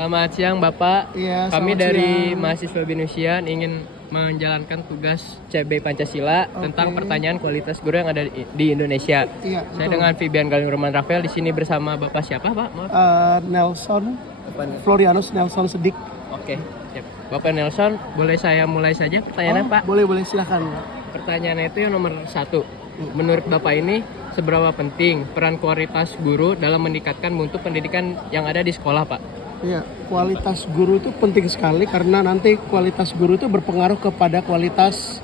Selamat siang Bapak. Iya, Kami selamat dari siang. mahasiswa Binusian ingin menjalankan tugas CB Pancasila tentang Oke. pertanyaan kualitas guru yang ada di Indonesia. Iya, Saya betul. dengan Vivian Galing Roman Rafael di sini bersama Bapak siapa, Pak? Maaf. Nelson Apa nih? Florianus Nelson Sedik. Oke, siap. Bapak Nelson, boleh saya mulai saja pertanyaannya, Pak? Boleh silakan. Pertanyaannya itu yang nomor 1. Menurut Bapak ini, seberapa penting peran kualitas guru dalam meningkatkan mutu pendidikan yang ada di sekolah, Pak? Iya, kualitas guru itu penting sekali karena nanti kualitas guru itu berpengaruh kepada kualitas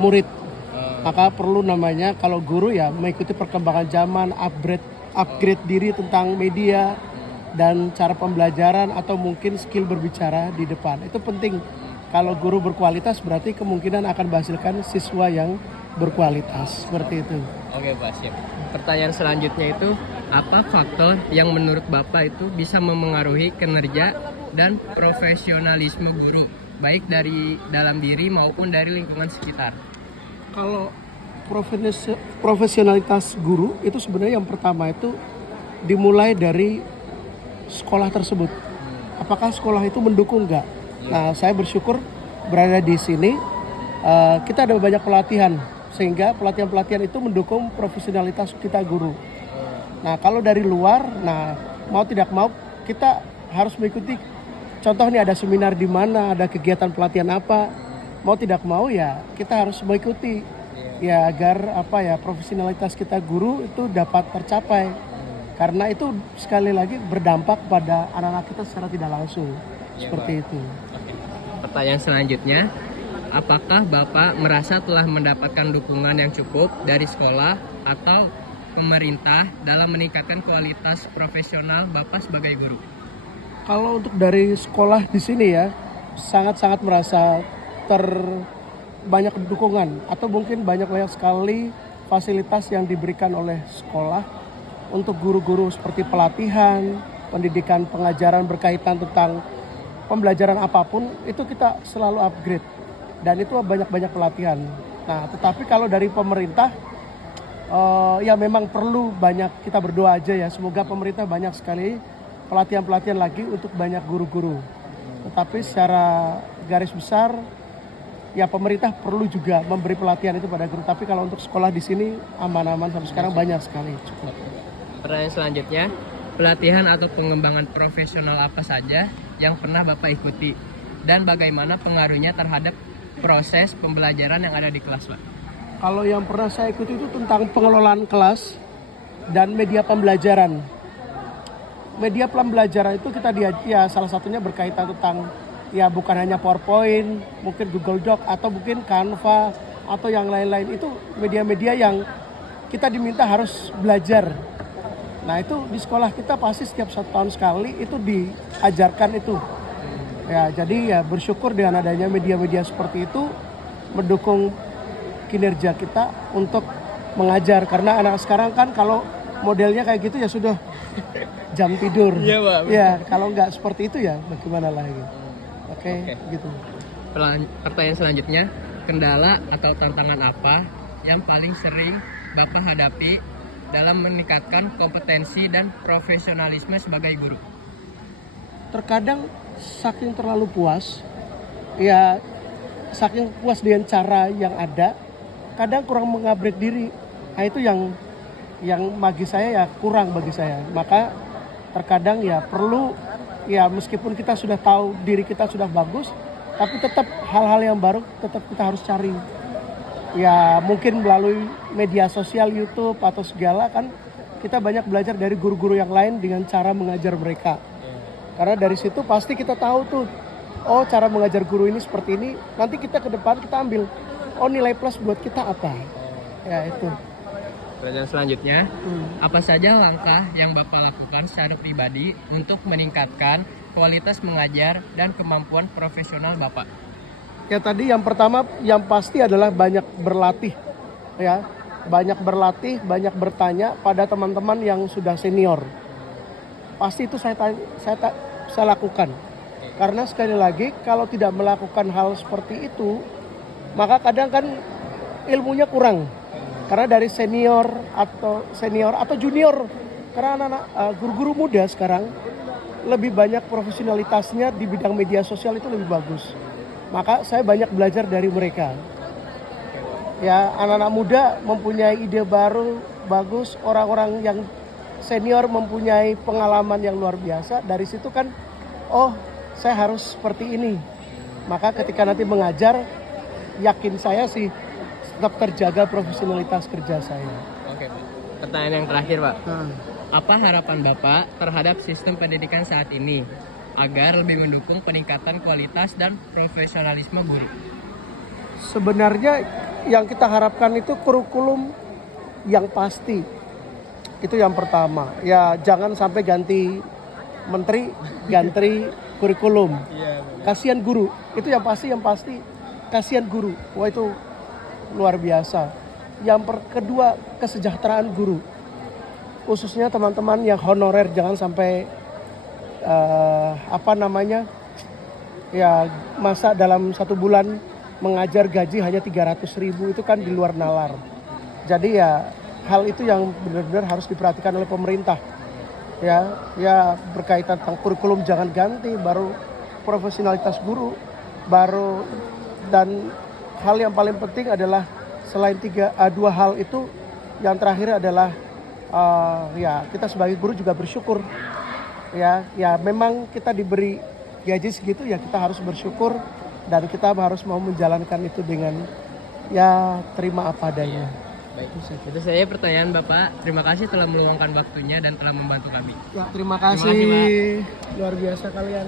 murid. Maka perlu namanya kalau guru ya mengikuti perkembangan zaman, upgrade diri tentang media dan cara pembelajaran atau mungkin skill berbicara di depan. Itu penting. Kalau guru berkualitas berarti kemungkinan akan menghasilkan siswa yang berkualitas. Seperti itu. Oke Pak, siap. Pertanyaan selanjutnya itu, apa faktor yang menurut Bapak itu bisa memengaruhi kinerja dan profesionalisme guru, baik dari dalam diri maupun dari lingkungan sekitar? Kalau profesionalitas guru itu sebenarnya yang pertama itu dimulai dari sekolah tersebut. Apakah sekolah itu mendukung nggak? Nah, saya bersyukur berada di sini. Kita ada banyak pelatihan sehingga pelatihan-pelatihan itu mendukung profesionalitas kita guru. Nah, kalau dari luar, nah mau tidak mau kita harus mengikuti. Contoh nih ada seminar di mana, ada kegiatan pelatihan apa, mau tidak mau ya kita harus mengikuti ya agar profesionalitas kita guru itu dapat tercapai. Karena itu sekali lagi berdampak pada anak-anak kita secara tidak langsung. Seperti itu. Oke. Pertanyaan selanjutnya, apakah Bapak merasa telah mendapatkan dukungan yang cukup dari sekolah atau pemerintah dalam meningkatkan kualitas profesional Bapak sebagai guru? Kalau untuk dari sekolah di sini ya, sangat-sangat merasa banyak dukungan atau mungkin banyak sekali fasilitas yang diberikan oleh sekolah untuk guru-guru seperti pelatihan, pendidikan, pengajaran berkaitan tentang pembelajaran apapun itu kita selalu upgrade dan itu banyak pelatihan. Nah, tetapi kalau dari pemerintah ya memang perlu banyak kita berdoa aja ya, semoga pemerintah banyak sekali pelatihan lagi untuk banyak guru-guru. Tetapi secara garis besar ya pemerintah perlu juga memberi pelatihan itu pada guru. Tapi kalau untuk sekolah di sini aman-aman sampai sekarang banyak sekali. Cukup. Pertanyaan selanjutnya, pelatihan atau pengembangan profesional apa saja yang pernah Bapak ikuti dan bagaimana pengaruhnya terhadap proses pembelajaran yang ada di kelas, Pak? Kalau yang pernah saya ikuti itu tentang pengelolaan kelas dan media pembelajaran. Media pembelajaran itu kita ya salah satunya berkaitan tentang ya bukan hanya PowerPoint, mungkin Google Doc atau mungkin Canva atau yang lain-lain. Itu media-media yang kita diminta harus belajar. Nah itu di sekolah kita pasti setiap 1 tahun sekali itu diajarkan itu. Ya jadi ya bersyukur dengan adanya media-media seperti itu mendukung kinerja kita untuk mengajar. Karena anak sekarang kan kalau modelnya kayak gitu ya sudah jam tidur. Iya Pak. Ya kalau nggak seperti itu ya bagaimana lagi. Oke. Gitu. Pertanyaan selanjutnya, kendala atau tantangan apa yang paling sering Bapak hadapi dalam meningkatkan kompetensi dan profesionalisme sebagai guru? Terkadang saking terlalu puas, ya saking puas dengan cara yang ada, kadang kurang mengupgrade diri. Nah itu yang bagi saya ya kurang bagi saya. Maka terkadang ya perlu ya meskipun kita sudah tahu diri kita sudah bagus, tapi tetap hal-hal yang baru tetap kita harus cari. Ya mungkin melalui media sosial, YouTube atau segala kan kita banyak belajar dari guru-guru yang lain dengan cara mengajar mereka. Karena dari situ pasti kita tahu tuh, oh cara mengajar guru ini seperti ini, nanti kita ke depan kita ambil, oh nilai plus buat kita apa. Ya itu. Pertanyaan selanjutnya, apa saja langkah yang Bapak lakukan secara pribadi untuk meningkatkan kualitas mengajar dan kemampuan profesional Bapak? Ya tadi yang pertama yang pasti adalah banyak berlatih ya. Banyak berlatih, banyak bertanya pada teman-teman yang sudah senior. Pasti itu saya lakukan. Karena sekali lagi kalau tidak melakukan hal seperti itu, maka kadang kan ilmunya kurang. Karena dari senior atau junior, karena anak-anak guru-guru muda sekarang lebih banyak profesionalitasnya di bidang media sosial itu lebih bagus. Maka saya banyak belajar dari mereka. Ya, anak-anak muda mempunyai ide baru, bagus. Orang-orang yang senior mempunyai pengalaman yang luar biasa. Dari situ kan, oh saya harus seperti ini. Maka ketika nanti mengajar, yakin saya sih tetap terjaga profesionalitas kerja saya. Oke, Pak. Pertanyaan yang terakhir, Pak. Apa harapan Bapak terhadap sistem pendidikan saat ini agar lebih mendukung peningkatan kualitas dan profesionalisme guru? Sebenarnya yang kita harapkan itu kurikulum yang pasti. Itu yang pertama. Ya jangan sampai ganti menteri, ganti kurikulum. Kasihan guru. Itu yang pasti kasihan guru. Wah itu luar biasa. Yang kedua, kesejahteraan guru. Khususnya teman-teman yang honorer, jangan sampai masa dalam 1 bulan mengajar gaji hanya 300.000, itu kan di luar nalar. Jadi ya hal itu yang benar-benar harus diperhatikan oleh pemerintah. Ya berkaitan tentang kurikulum jangan ganti, baru profesionalitas guru, baru, dan hal yang paling penting adalah selain 2 hal itu, yang terakhir adalah kita sebagai guru juga bersyukur. Ya memang kita diberi gaji segitu, ya kita harus bersyukur dan kita harus mau menjalankan itu dengan ya terima apa adanya. Baik, itu saja pertanyaan Bapak. Terima kasih telah meluangkan waktunya dan telah membantu kami. Ya terima Terima kasih, kasih, luar biasa kalian.